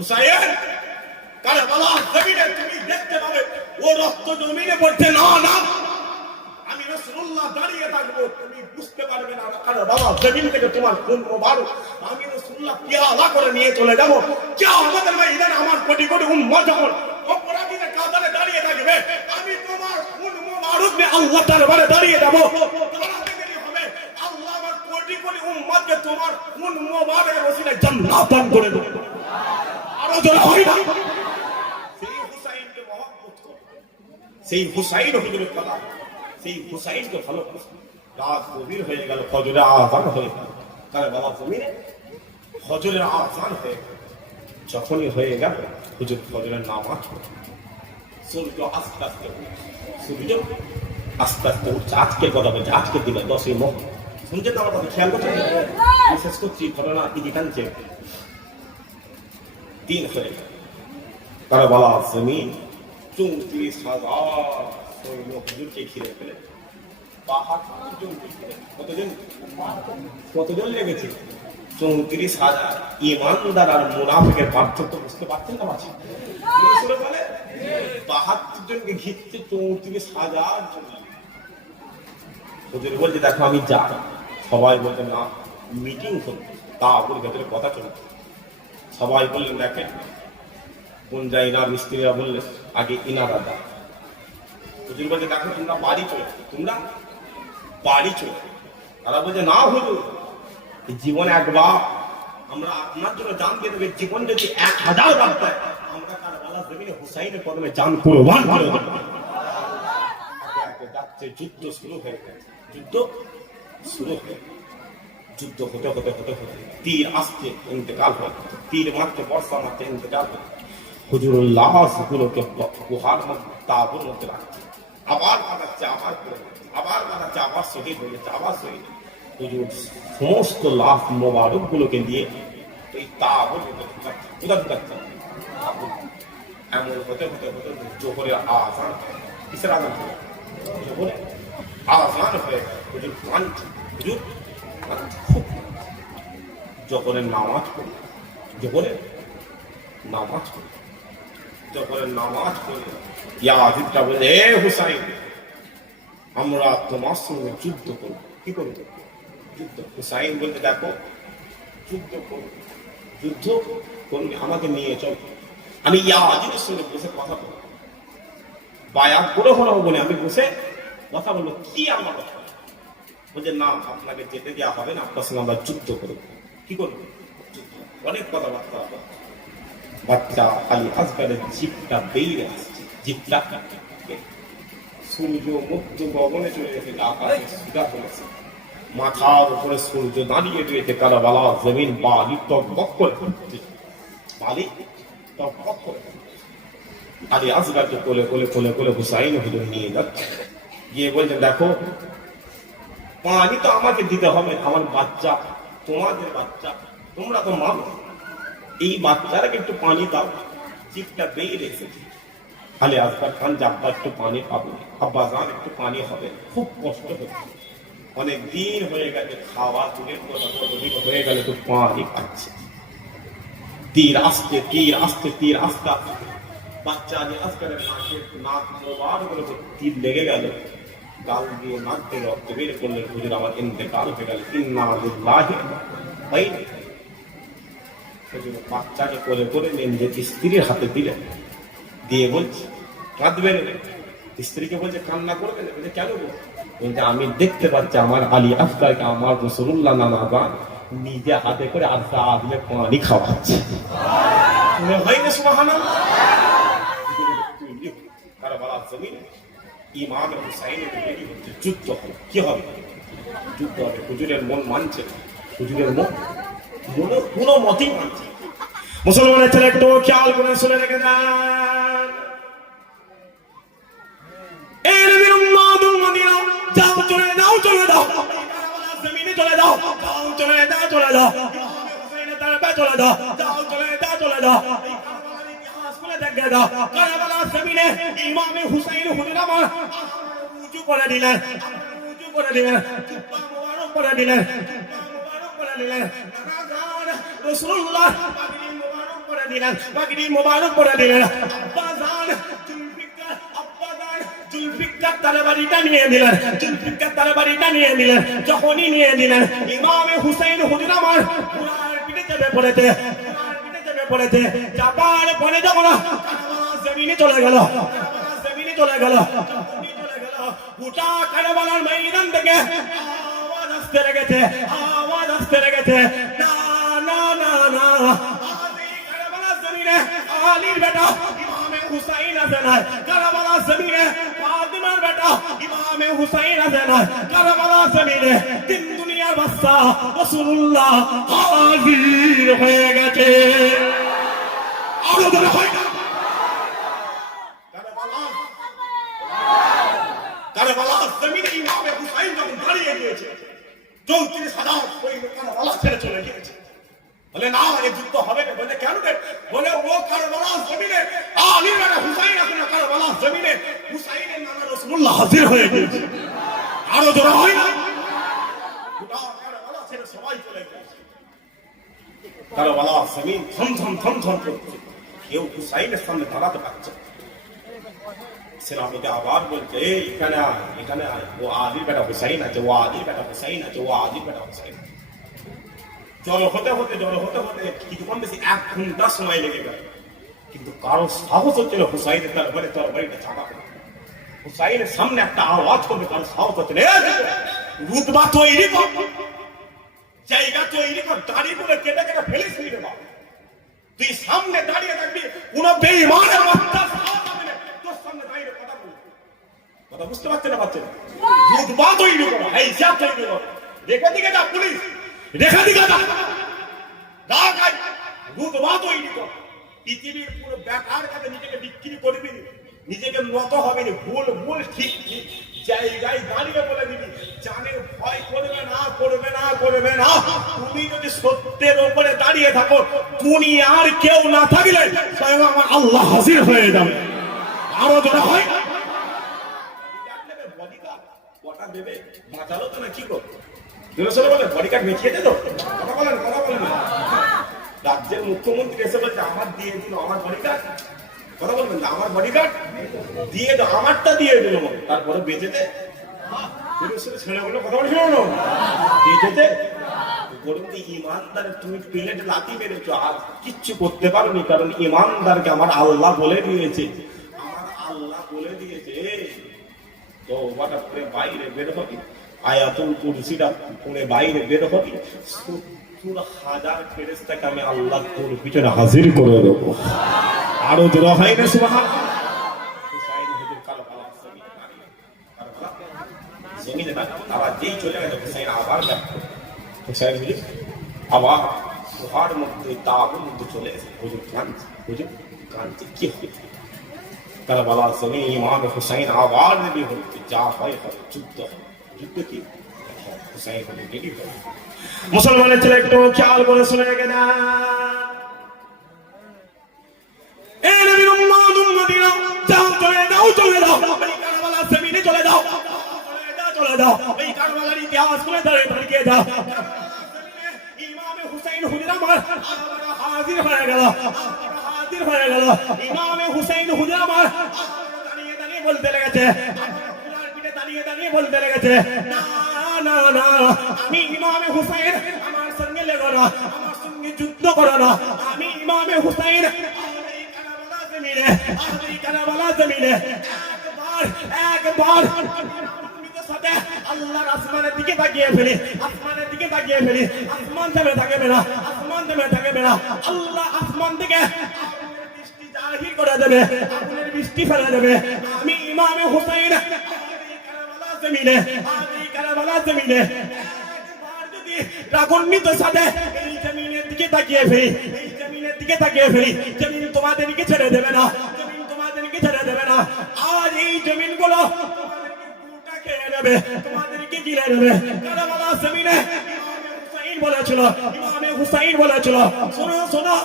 হুসাইন কারবালা জমিনে তুমি দেখতে পাবে ও রক্ত জমিনে পড়ছে না না আমি রাসূলুল্লাহ দাঁড়িয়ে থাকবো তুমি বুঝতে পারবে না কারবালা জমিন থেকে তোমার খুন মোবারক আমি রাসূলুল্লাহ পিয়ালা করে নিয়ে চলে যাব কিয়ামতের ময়দানে আমার কোটি কোটি উম্মত যখন অপরাধীদের কাতারে দাঁড়িয়ে থাকবে আমি তোমার খুন মোবারক নিয়ে আল্লাহ দরবারে দাঁড়িয়ে যাব আল্লাহ আমার কোটি কোটি উম্মতকে তোমার খুন মোবারকের ওসিলায় জান্নাত দান করে দেবে আরো জোরে হয় না সেই হুসাইনকে মহব্বত করো সেই হুসাইন হুজুরের কথা সেই হুসাইনকে ভালো রাত গভীর হয়ে গেল ফজরের আযান হয়ে গেল কারবালা জমিনে ফজরের আযান হয়ে গেল যখনই হয়ে গেল হুজুর ফজরের নামাজ সূর্য আস্তে আস্তে সূর্য আস্তে আস্তে উঠছে আজকের কথা বলছে আজকের দিনে 10ই মুহররম সূর্যের নামাজ আপনি খেয়াল করছেন বিশেষ করছি ঘটনা কি টানছে দিন হয়ে গেল কারবালা জমিন 34,000 সৈন্য হুজুরকে ঘিরে ফেলে কতজন লেগেছে 34,000 ঈমানদার আর মুনাফিকের পার্থক্য বুঝতে পারছেন না বাচ্চা বলে 72 জনকে ঘিরতে 34,000 জন হুজুর বলছে দেখো আমি যাই সবাই বলছে না মিটিং করতে তা ওর ভেতরে কথা চলছে সবাই বললেন দেখেন কোন যায় না মিস্ত্রিরা বললেন আগে ইনারা দা হুজুর বলছে দেখো তোমরা বাড়ি চলে তারা বলছে না হুজুর জীবনে একবার আমরা আপনার জন্য জান দিয়ে দেবে জীবন যদি 1000 বার দেয় আমরা কারবালা জমিনে হুসাইনের কদমে জান কুরবান করে দেব যাচ্ছে যুদ্ধ শুরু হয়ে গেছে যুদ্ধ হতে তীর আসতে ইন্তেকাল হয় তীর মারতে বর্ষা মারতে ইন্তেকাল হয় হুজুরুল লাশ গুলোকে গুহার মধ্যে তাঁবুর মধ্যে রাখছে আবার মারাচ্ছে আবার শহীদ হয়ে যাচ্ছে আবার শহীদ হুজুর সমস্ত লাশ মোবারক গুলোকে দিয়ে এই তাঁবুর মধ্যে ঢুকাচ্ছে এমন হতে জোহরের আযান কিসের আযান হলো জোহরের আযান হয়ে হুজুর কাঁদছে জোহরের নামাজ পড়ে ইয়াজিদটা বলে এ হুসাইন আমরা তোমার সঙ্গে যুদ্ধ করব কি করব যুদ্ধ হুসাইন বলতে দেখো যুদ্ধ করবে আমাকে নিয়ে চল আমি ইয়াজিদের সঙ্গে বসে কথা বলবো বায়াত করে হলো বলে আমি বসে কথা বলবো কি আমার কথা বলছে না আপনাকে যেতে দেওয়া হবে না আপনার সঙ্গে আমরা যুদ্ধ করবো কি করবো অনেক কথাবার্তা বাচ্চা আলী আসগারের জিপটা বেরিয়ে আসছে জিপটা সূর্য মুক্ত গগনে চলে গেছে আকাশে সুদা চলেছে মাথার উপরে সূর্য দাঁড়িয়ে রয়েছে কারবালা জমিন বালি টকবক করে আলী আসগারকে কোলে হুসাইন হুজুর নিয়ে যাচ্ছে গিয়ে বলছেন দেখো পানি তো আমাকে দিতে হবে আমার বাচ্চা তোমাদের বাচ্চা তোমরা তো মানুষ এই বাচ্চারাকে একটু পানি দাও জিপটা বেরিয়ে এসেছে আলী আসগার খান আব্বা একটু পানি পাবো আব্বা জান একটু পানি হবে খুব কষ্ট হচ্ছে অনেক দিন হয়ে গেছে খাওয়া দূরের কথা হয়ে গেলে তো পানি পাচ্ছে তীর আস্তে বাচ্চা আলী আসগারের নাক মোবার গুলো তীর লেগে গেল গাল দিয়ে নাক দিয়ে রক্ত বের করলেন হুজুর আমার ইন্তেকাল হয়ে গেল ইন্না লিল্লাহি ওয়া ইন্না বাচ্চাকে করে নিজের স্ত্রীর হাতে দিলেন দিয়ে বলছে কাঁদবেন স্ত্রীকে বলছে কান্না করবেন বলছে কেন বলছে আমি দেখতে পাচ্ছি আমার আলী আসগারকে আমার রাসূলুল্লাহ নানা জান নিজে হাতে করে আধা আদলে পানি খাওয়াচ্ছে হয় না সুবহানাল্লাহ কারবালা জমিনে ইমাম হুসাইনের বেরি হচ্ছে যুদ্ধ হবে কি হবে যুদ্ধ হবে হুজুরের মন মানছে হুজুরের মন কোনো মতেই মানছে মুসলমানের ছেলে একটু খেয়াল করে শুনে রেখে যান এই নবীর উম্মতুল মদিনা যাও চলে দাও জমিনে চলে দাও চলে দাও হুসাইনের দরবারে চলে দাও ইতিহাস বলে দেখে দাও কারবালা জমিনে ইমাম হুসাইন হুজুর আমার উঁচু করে দিলেন মুবারক করে দিলেন রাসূলুল্লাহ দিলেন, পাগড়ি মোবারক পরে দিলেন। আব্বা জান জুলফিকার, আব্বা জান জুলফিকার তরবারিটা নিয়ে দিলেন, জুলফিকার তরবারিটা নিয়ে দিলেন। যখনই নিয়ে দিলেন, ইমামে হুসাইন হুজুর আমার ঘোড়ার পিঠে চেপে পড়েছে, ঘোড়ার পিঠে চেপে পড়েছে। চাপার পরে যখন কারবালার জমিনে চলে গেল, কারবালার জমিনে চলে গেল, জমিনে চলে গেল, গোটা কারবালার ময়দান থেকে আওয়াজ আসতে লেগেছে, আওয়াজ আসতে লেগেছে, না না না না, আজ এই কারবালার জমিনে আলীর বেটা ইমামে হুসাইন আছে না, কারবালার জমিনে ফাতিমার বেটা ইমামে হুসাইন আছে না, কারবালার জমিনে তিন দুনিয়ার বাদশা রাসূলুল্লাহ হাজির হয়ে গেছে। আরো বড় হয় না, কারবালার জমিনে ইমামে হুসাইন যখন দাঁড়িয়ে গিয়েছে, 34,000 সৈন্য কারবালা ছেড়ে চলে গিয়েছে। বলে না, এই যুদ্ধ হবে না। বলে কেন রে? বলে ও কারবালার জমিনে আলীর বেটা হুসাইন আছে না, কারবালার জমিনে হুসাইনের নামে রাসূলুল্লাহ হাজির হয়ে গিয়েছে। আরো জোরে হয় না, গোটা কারবালা ছেড়ে সবাই চলে গিয়েছে। কারবালার জমিন থমথম থমথম করছে, কেউ হুসাইনের সামনে দাঁড়াতে পারছে না। সেনাপতি আবার বলছে, এখানে আয়, এখানে আয়, ও আলীর বেটা হুসাইন আছে, ও আলীর বেটা হুসাইন আছে, ও আলীর বেটা হুসাইন আছে। জড়ো হতে হতে কিছুক্ষণ বেশি 1 ঘন্টা সময় লেগে গেল, কিন্তু কারো সাহস হচ্ছিল হুসাইনের তরবারিটা চাপা করে। হুসাইনের সামনে একটা আওয়াজ করবে, কারো সাহস হচ্ছে না। রুতবা তৈরি কর, জায়গা তৈরি কর, দাড়ি বলে কেটে কেটে ফেলিস নি রে বাবা। তুই সামনে দাঁড়িয়ে থাকবি, কোন বেঈমানের বাচ্চা তোর সামনে দাঁড়িয়ে কথা বলবে। কথা বুঝতে পারছেন না? পাচ্ছেন? রুতবা তৈরি করো, হিসাব তৈরি করো। রেখে দিকে যা পুলিশ, রেখা দিকে যা, রুতবা তৈরি কর। পৃথিবীর পুরো বেকার কাছে নিজেকে বিক্রি করবি, নিজেকে নত হবে না। ভুল ভুল, ঠিক ঠিক জায়গায় দাঁড়িয়ে বলে দিবি, জানের ভয় করবে না, করবে না, করবে না। তুমি যদি সত্যের উপরে দাঁড়িয়ে থাকো, তুমি আর কেউ না থাকলে স্বয়ং আমার আল্লাহ হাজির হয়ে যাবে। আরো যেটা হয় বডিগার্ড কটা দেবে, বাঁচালো তো না কি করবে? বলে বডিগার্ড মিটিয়ে দে তো, কথা বলেন, কথা বলেন। রাজ্যের মুখ্যমন্ত্রী এসে বলছে আমার দিয়ে দিল, আমার বডিগার্ড, কথা বলবেন না, আমার বডিগার্ড দিয়ে দাও, আমারটা দিয়ে দিল, তারপরে বেঁচে দে। ছেলেগুলো কথা বলছিল না, বেঁচে দে। বলুন ইমানদারের তুমি প্লেট লাথি মেরেছো, আর কিচ্ছু করতে পারোনি, কারণ ইমানদারকে আমার আল্লাহ বলে দিয়েছে, আমার আল্লাহ বলে দিয়েছে তো ওটা পরে বাইরে বের হবি, আয়াতুল কুরসিটা পরে বাইরে বের হবি, 70,000 ফেরেশতাকে আমি আল্লাহ তোর পিছনে হাজির করে দেবো। আরো জোরে হয় না সুবহানাল্লাহ। হুসাইন হুজুর কারবালা জমিনে দাঁড়িয়ে, তারা যেই চলে গেল, হুসাইন আবার দেখো, হুসাইন হুজুর আবার গুহার মধ্যে, তাঁবুর মধ্যে চলে এসে হুজুর কাঁদছে, হুজুর কাঁদছে, কি হবে? কারবালা জমিনে ইমাম হুসাইন আবার রেডি হচ্ছে, যা হয় হবে, যুদ্ধ হবে। যুদ্ধ কি? হুসাইন হুজুর রেডি হবে। মুসলমানের ছেলে একটু খেয়াল করে শুনে রেখে না, এই নবীর উম্মত উম্মতিরা, যাও চলে দাও, চলে দাও, এই কারবালার জমিনে চলে দাও, চলে দাও, এই কারবালার ইতিহাস করে দাঁড়িয়ে দাও। ইমামে হুসাইন হুজুর আমার হাজির হয়ে গেল, হাজির হয়ে গেল। ইমামে হুসাইন হুজুর আমার দাঁড়িয়ে দাঁড়িয়ে বলতে লেগেছে, দাঁড়িয়ে দাঁড়িয়ে বলতে লেগেছে, না না না, আমি ইমামে হুসাইন, আমার সঙ্গে লেগো না, আমার সঙ্গে যুদ্ধ করো না। আমি ইমামে হুসাইন কারবালা জমিনে একবার সাথে আল্লাহর আসমানের দিকে তাকিয়ে ফেলি, আসমানের দিকে তাকিয়ে ফেলি, আসমান থেমে থাকবে না, আসমান থেমে থাকবে না। আল্লাহ আসমান থেকে বৃষ্টি জাহির করে দেবে, আগুনের বৃষ্টি ফেলে দেবে। আমি ইমামে হুসাইন জমিনে, কারবালা জমিনে একবার যদি রাগান্বিত সাথে এই জমিনের দিকে তাকিয়ে ফেলি, এই জমিনের দিকে তাকিয়ে ফেলি, জমিন তোমাদেরকে ছেড়ে দেবে না, জমিন তোমাদেরকে ছেড়ে দেবে না। আর এই জমিনগুলো তোমাদেরকে পুরোটা খেয়ে নেবে, তোমাদেরকে গিলে নেবে। কারবালা জমিনে ইমামে হুসাইন বলেছিল, ইমামে হুসাইন বলেছিল, শোনো শোনো,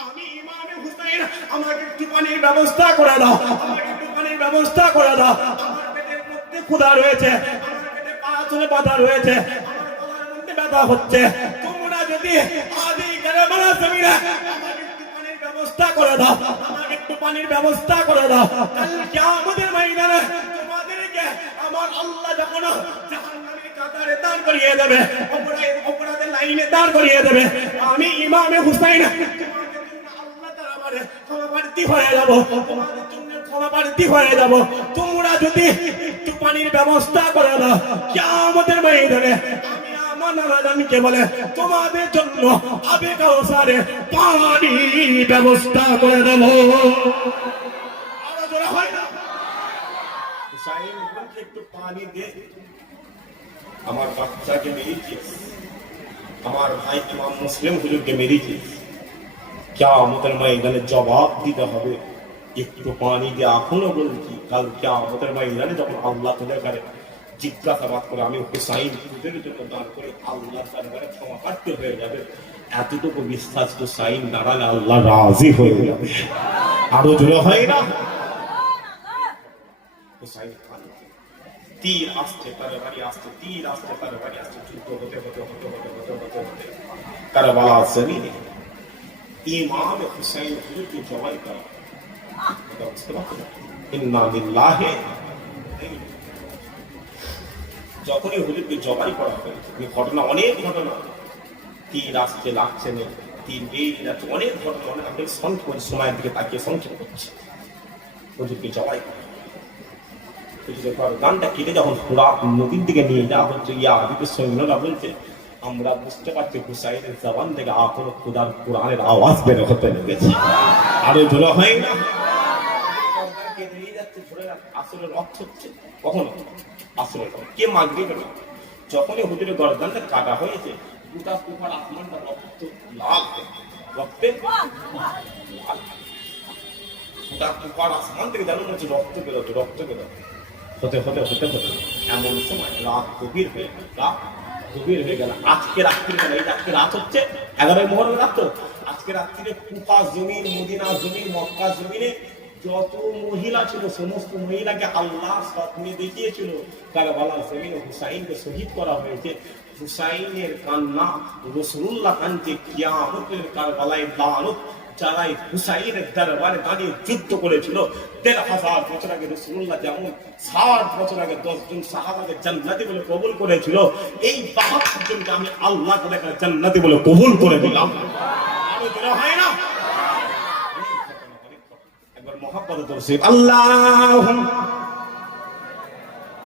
আমি ইমামে হুসাইন, আমাকে একটু পানির ব্যবস্থা করে দাও, আমাকে একটু পানির ব্যবস্থা করে দাও। আমার পেটের মধ্যে ক্ষুধা রয়েছে, আমার পেটে পাঁচনে বাধা রয়েছে, আমার গলার মধ্যে ব্যথা হচ্ছে। তোমরা যদি আজ এই কারবালা জমিনে আমাকে একটু পানির ব্যবস্থা করে দাও, আমাকে একটু পানির ব্যবস্থা করে দাও। কাল কিয়ামতের ময়দানে তোমাদেরকে আমার আল্লাহ যখন জাহান্নামের কাতারে দাঁড় করিয়ে দেবে, অপরাধের লাইনে দাঁড় করিয়ে দেবে, আমি ইমামে হুসাইন তোমাদের জন্য আল্লাহ তাআলা আমারে ক্ষমাপ্রার্থী হয়ে যাব, তোমাদের জন্য ক্ষমাপ্রার্থী হয়ে যাব। তোমরা যদি একটু পানির ব্যবস্থা করে দাও, কিয়ামতের ময়দানে আমি আমার নানাজানকে বলে তোমাদের জন্য আবে কাউসারে পানির ব্যবস্থা করে দেব। আরো জোরে হয় না? হুসাইন বলছে একটু পানি দে, আমার বাচ্চাকে মেরেছিস, আমার ভাই ইমাম মুসলিম হুজুরকে মেরেছিস, কিয়ামতের ময়দানে জবাব দিতে হবে। একটু পানি দিয়ে এখনো বলছি, কাল কিয়ামতের ময়দানে যখন আল্লাহ তোদের কাছে জিজ্ঞাসাবাদ করে আমি হুসাইন তোদের জন্য দান করে আল্লাহ দরবারে ক্ষমাপ্রার্থী হয়ে যাবে, এতটুকু বিশ্বাস হুসাইন দাঁড়ালে আল্লাহ রাজি হয়ে যাবে। আরো জোরে হয় না? হুসাইন তীর আসছে, তরবারি আসছে, তীর আসছে, তরবারি আসছে, যুদ্ধ হতে হতে হতে হতে হতে হতে হতে কারবালা জমিনে ইমাম হুসাইন হুজুরকে জবাই করা। ইন্না লিল্লাহি যখনই হুজুরকে জবাই করা হয়েছে, ঘটনা অনেক ঘটনা, তীর আসছে লাগছে না, তীর বেরিয়ে যাচ্ছে, অনেক ঘটনা, অনেক আপনি সংক্ষেপ সময়ের দিকে তাকিয়ে সংক্ষেপ করছে। হুজুরকে জবাই করা, গানটা কেটে যখন ফুরাত নদীর দিকে নিয়ে যাওয়া হচ্ছে, ইয়াদিকে সৈন্যরা বলছে আমরা বুঝতে পারছি হুসাইনের জবান থেকে এখনো খোদার কোরআনের আওয়াজ বের হতে লেগেছে। আরো জোরে হয় না? কেটে নিয়ে যাচ্ছে, আসলে রক্ত হচ্ছে, কখনো আসলে কে মাগরিবের যখনই হুজুরের গর্দানটা কাটা হয়েছে, গোটা কুফার আসমানটা রক্ত লাল, রক্তে গোটা কুফার আসমান থেকে যেন হচ্ছে রক্ত বেরোচ্ছে, রক্ত বেরোচ্ছে, হতে হতে হতে হতে এমন সময় রাত গভীর হয়ে গেল, রাত গভীর হয়ে গেল। আজকে রাত্রি গেল, এই আজকে রাত হচ্ছে 11 মুহররম রাত। আজকে রাত্রিরে কুফা জমিন, মদিনা জমিন, মক্কা জমিনে যত মহিলা ছিল সমস্ত মহিলাকে আল্লাহ স্বপ্নে দেখিয়েছিল কারবালার জমিনে হুসাইনকে শহীদ করা হয়েছে। হুসাইনের কান্না, রাসূলুল্লাহ কাঁদছে, কিয়ামতের কারবালায় লানত যারা হুসাইনের দরবারে দাঁড়িয়ে যুদ্ধ করেছিল ১,৫০০ বছর আগে রাসূলুল্লাহ যেমন ৬০ বছর আগে ১০ জন সাহাবাকে জান্নাতি বলে কবুল করেছিল, এই ৭২ জনকে আমি আল্লাহ তাআলা জান্নাতি বলে কবুল করে দিলাম। আরো বড় হয় না? একবার মহব্বতে দরুদ আল্লাহুম্মা